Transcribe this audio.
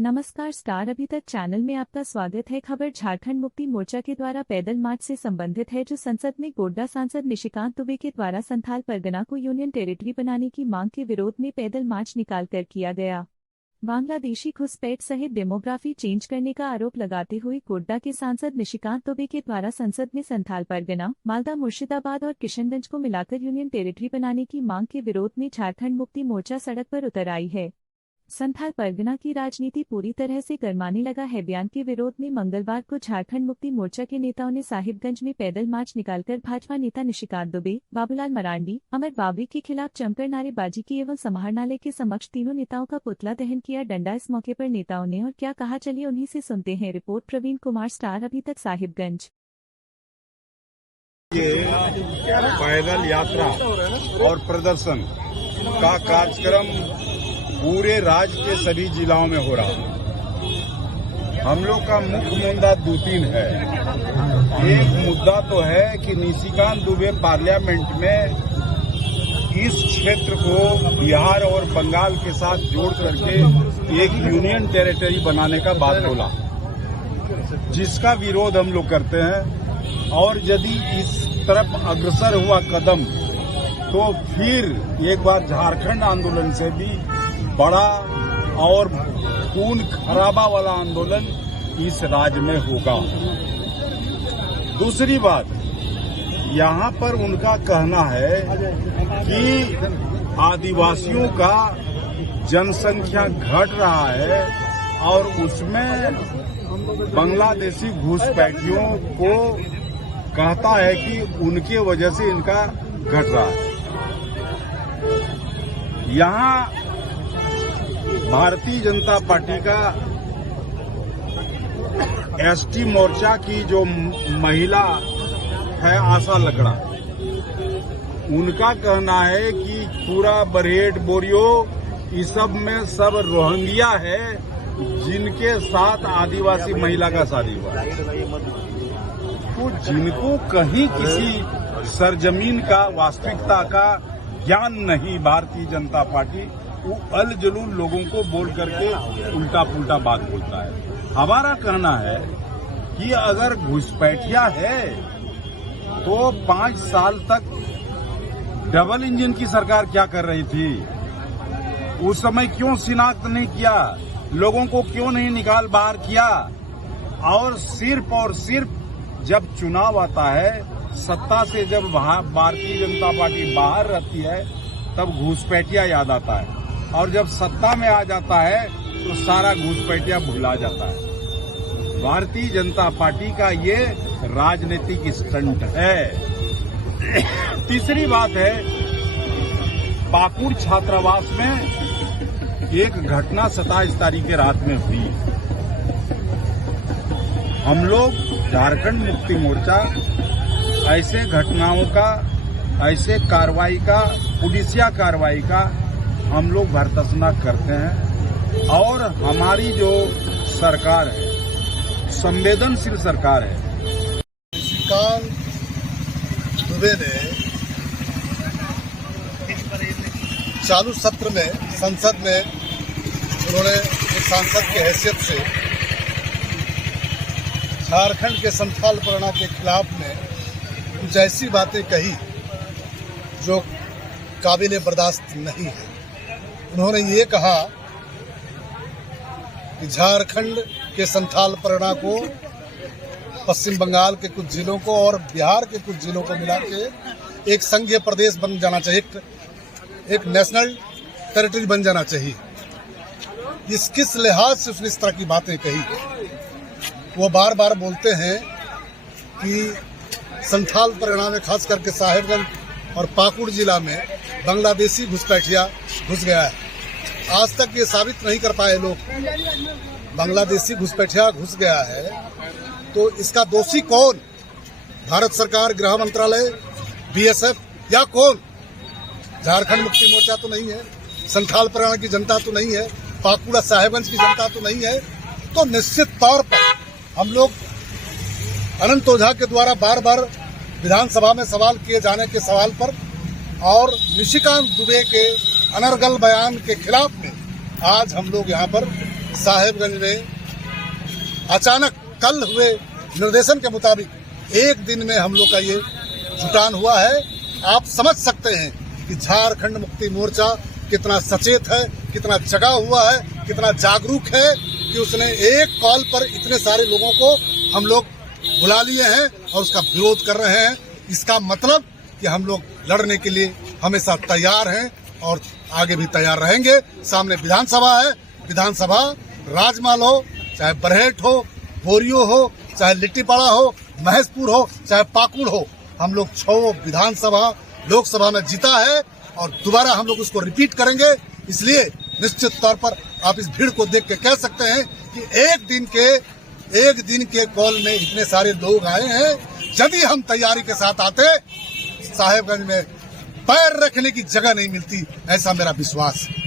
नमस्कार स्टार अभी तक चैनल में आपका स्वागत है। खबर झारखंड मुक्ति मोर्चा के द्वारा पैदल मार्च से संबंधित है, जो संसद में गोड्डा सांसद निशिकांत दुबे के द्वारा संथाल परगना को यूनियन टेरिटरी बनाने की मांग के विरोध में पैदल मार्च निकालकर किया गया। बांग्लादेशी घुसपैठ सहित डेमोग्राफी चेंज करने का आरोप लगाते हुए गोड्डा के सांसद निशिकांत दुबे के द्वारा संसद में संथाल परगना, मालदा, मुर्शिदाबाद और किशनगंज को मिलाकर यूनियन टेरिटरी बनाने की मांग के विरोध में झारखंड मुक्ति मोर्चा सड़क पर उतर आई है। संथाल परगना की राजनीति पूरी तरह से गरमाने लगा है। बयान के विरोध में मंगलवार को झारखंड मुक्ति मोर्चा के नेताओं ने साहिबगंज में पैदल मार्च निकालकर भाजपा नेता निशिकांत दुबे, बाबूलाल मरांडी, अमर बावरी के खिलाफ जमकर नारेबाजी की एवं समाहरणालय के समक्ष तीनों नेताओं का पुतला दहन किया डंडा। इस मौके पर नेताओं ने और क्या कहा, चलिए उन्हीं से सुनते हैं। रिपोर्ट प्रवीण कुमार, स्टार अभी तक, साहिबगंज। पैदल यात्रा और प्रदर्शन का कार्यक्रम पूरे राज्य के सभी जिलाओं में हो रहा है। हम लोग का मुख्य मुद्दा दो तीन है। एक मुद्दा तो है कि निशिकांत दुबे पार्लियामेंट में इस क्षेत्र को बिहार और बंगाल के साथ जोड़ करके एक यूनियन टेरिटरी बनाने का बात बोला, जिसका विरोध हम लोग करते हैं। और यदि इस तरफ अग्रसर हुआ कदम तो फिर एक बार झारखंड आंदोलन से भी बड़ा और खून खराबा वाला आंदोलन इस राज्य में होगा। दूसरी बात, यहाँ पर उनका कहना है कि आदिवासियों का जनसंख्या घट रहा है और उसमें बांग्लादेशी घुसपैठियों को कहता है कि उनके वजह से इनका घट रहा है। यहाँ भारतीय जनता पार्टी का एसटी मोर्चा की जो महिला है आशा लकड़ा, उनका कहना है कि पूरा बरहेट, बोरियो, इस सब में सब रोहिंग्या है जिनके साथ आदिवासी महिला का शादी हुआ। तो जिनको कहीं किसी सरजमीन का, वास्तविकता का ज्ञान नहीं, भारतीय जनता पार्टी वो अल जलूल लोगों को बोल करके उल्टा पुल्टा बात बोलता है। हमारा कहना है कि अगर घुसपैठिया है तो 5 साल तक डबल इंजन की सरकार क्या कर रही थी? उस समय क्यों शिनाख्त नहीं किया? लोगों को क्यों नहीं निकाल बाहर किया? और सिर्फ जब चुनाव आता है, सत्ता से जब भारतीय जनता पार्टी बाहर रहती है, तब घुसपैठिया याद आता है, और जब सत्ता में आ जाता है तो सारा घुसपैठिया भुला जाता है। भारतीय जनता पार्टी का ये राजनीतिक स्टंट है। तीसरी बात है, पाकुड़ छात्रावास में एक घटना 27 तारीख के रात में हुई। हम लोग झारखंड मुक्ति मोर्चा ऐसे घटनाओं का, ऐसे कार्रवाई का, पुलिसिया कार्रवाई का हम लोग भर्त्सना करते हैं। और हमारी जो सरकार है, संवेदनशील सरकार है। निशिकांत दुबे ने चालू सत्र में संसद में उन्होंने एक सांसद की हैसियत से झारखंड के संथाल परगना के खिलाफ में कुछ ऐसी बातें कही जो काबिल बर्दाश्त नहीं है। उन्होंने ये कहा कि झारखंड के संथाल परगना को पश्चिम बंगाल के कुछ जिलों को और बिहार के कुछ जिलों को मिला के एक संघीय प्रदेश बन जाना चाहिए, एक नेशनल टेरिटरी बन जाना चाहिए। किस लिहाज से उसने इस तरह की बातें कही? वो बार बार बोलते हैं कि संथाल परगना में खास करके साहिबगंज और पाकुड़ जिला में बांग्लादेशी घुसपैठिया घुस गया है। आज तक ये साबित नहीं कर पाए लोग बांग्लादेशी घुसपैठिया घुस गया है, तो इसका दोषी कौन? भारत सरकार, गृह मंत्रालय, बीएसएफ या कौन? झारखंड मुक्ति मोर्चा तो नहीं है, संथाल परगना की जनता तो नहीं है, पाकुड़ साहिबगंज की जनता तो नहीं है। तो निश्चित तौर पर हम लोग अनंत ओझा के द्वारा बार बार विधानसभा में सवाल किए जाने के सवाल पर और निशिकांत दुबे के अनर्गल बयान के खिलाफ में आज हम लोग यहाँ पर साहेबगंज में अचानक कल हुए निर्देशन के मुताबिक एक दिन में हम लोग का ये जुटान हुआ है। आप समझ सकते हैं कि झारखंड मुक्ति मोर्चा कितना सचेत है, कितना जगा हुआ है, कितना जागरूक है कि उसने एक कॉल पर इतने सारे लोगों को हम लोग बुला लिए हैं और उसका विरोध कर रहे हैं। इसका मतलब कि हम लोग लड़ने के लिए हमेशा तैयार हैं और आगे भी तैयार रहेंगे। सामने विधानसभा है, विधानसभा राजमहल हो, चाहे बरहेट हो, बोरियो हो, चाहे लिट्टीपाड़ा हो, महेशपुर हो, चाहे पाकुड़ हो, हम लोग 6 विधानसभा लोकसभा में जीता है और दोबारा हम लोग उसको रिपीट करेंगे। इसलिए निश्चित तौर पर आप इस भीड़ को देख के कह सकते हैं कि एक दिन के कॉल में इतने सारे लोग आए हैं। यदि हम तैयारी के साथ आते, साहेबगंज में पैर रखने की जगह नहीं मिलती, ऐसा मेरा विश्वास है।